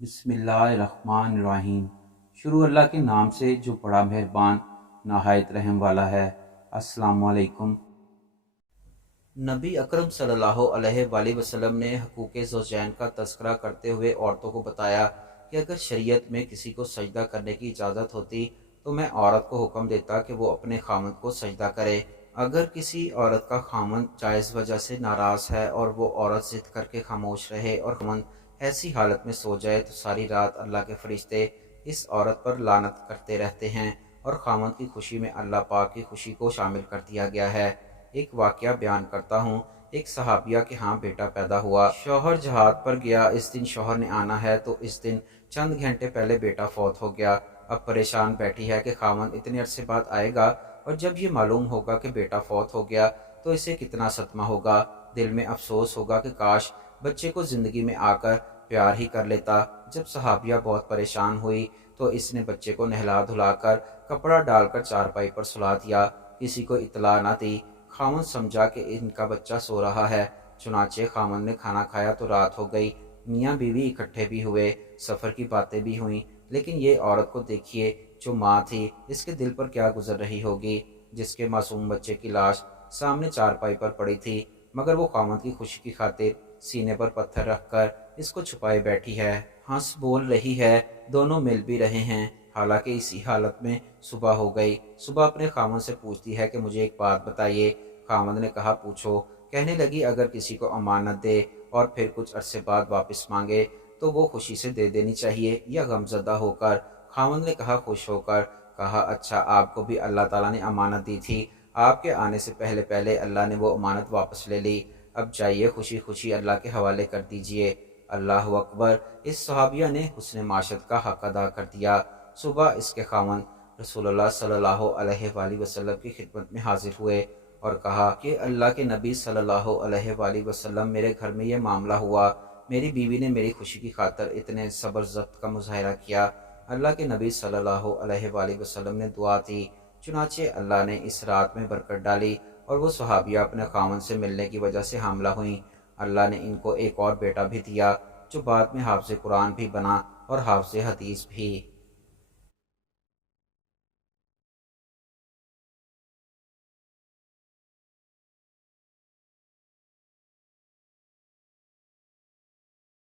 بسم اللہ الرحمن الرحیم۔ شروع اللہ کے نام سے جو بڑا مہربان نہایت رحم والا ہے۔ السلام علیکم۔ نبی اکرم صلی اللہ علیہ وآلہ وسلم نے حقوق زوجین کا تذکرہ کرتے ہوئے عورتوں کو بتایا کہ اگر شریعت میں کسی کو سجدہ کرنے کی اجازت ہوتی تو میں عورت کو حکم دیتا کہ وہ اپنے خامند کو سجدہ کرے۔ اگر کسی عورت کا خامند جائز وجہ سے ناراض ہے اور وہ عورت ضد کر کے خاموش رہے اور خامند ایسی حالت میں سو جائے تو ساری رات اللہ کے فرشتے اس عورت پر لعنت کرتے رہتے ہیں، اور خامند کی خوشی میں اللہ پاک کی خوشی کو شامل کر دیا گیا ہے۔ ایک واقعہ بیان کرتا ہوں۔ ایک صحابیہ کے ہاں بیٹا پیدا ہوا، شوہر جہاد پر گیا، اس دن شوہر نے آنا ہے تو اس دن چند گھنٹے پہلے بیٹا فوت ہو گیا۔ اب پریشان بیٹھی ہے کہ خامند اتنے عرصے بعد آئے گا، اور جب یہ معلوم ہوگا کہ بیٹا فوت ہو گیا تو اسے کتنا صدمہ ہوگا، دل میں افسوس ہوگا کہ کاش بچے کو زندگی میں آ کر پیار ہی کر لیتا۔ جب صحابیہ بہت پریشان ہوئی تو اس نے بچے کو نہلا دھلا کر کپڑا ڈال کر چارپائی پر سلا دیا، کسی کو اطلاع نہ دی۔ خامند سمجھا کہ ان کا بچہ سو رہا ہے، چنانچہ خامند نے کھانا کھایا تو رات ہو گئی۔ میاں بیوی اکٹھے بھی ہوئے، سفر کی باتیں بھی ہوئیں، لیکن یہ عورت کو دیکھیے جو ماں تھی، اس کے دل پر کیا گزر رہی ہوگی، جس کے معصوم بچے کی لاش سامنے چارپائی پر پڑی تھی، مگر وہ خامند کی خوشی کی خاطر سینے پر پتھر رکھ کر اس کو چھپائے بیٹھی ہے، ہنس بول رہی ہے، دونوں مل بھی رہے ہیں۔ حالانکہ اسی حالت میں صبح ہو گئی۔ صبح اپنے خامند سے پوچھتی ہے کہ مجھے ایک بات بتائیے۔ خامند نے کہا پوچھو۔ کہنے لگی اگر کسی کو امانت دے اور پھر کچھ عرصے بعد واپس مانگے تو وہ خوشی سے دے دینی چاہیے یا غمزدہ ہو کر؟ خامند نے کہا خوش ہو کر۔ کہا اچھا، آپ کو بھی اللہ تعالیٰ نے امانت دی تھی، آپ کے آنے سے پہلے پہلے اللہ نے وہ امانت واپس لے لی، اب جائیے خوشی خوشی اللہ کے حوالے کر دیجئے۔ اللہ اکبر! اس صحابیہ نے حسن معاشرت کا حق ادا کر دیا۔ صبح اس کے خاوند رسول اللہ صلی اللہ علیہ وآلہ وسلم کی خدمت میں حاضر ہوئے اور کہا کہ اللہ کے نبی صلی اللہ علیہ وآلہ وسلم، میرے گھر میں یہ معاملہ ہوا، میری بیوی نے میری خوشی کی خاطر اتنے صبر ضبط کا مظاہرہ کیا۔ اللہ کے نبی صلی اللہ علیہ وآلہ وسلم نے دعا دی، چنانچہ اللہ نے اس رات میں برکت ڈالی اور وہ صحابیہ اپنے خاوند سے ملنے کی وجہ سے حاملہ ہوئیں۔ اللہ نے ان کو ایک اور بیٹا بھی دیا جو بعد میں حافظ قرآن بھی بنا اور حافظ حدیث بھی۔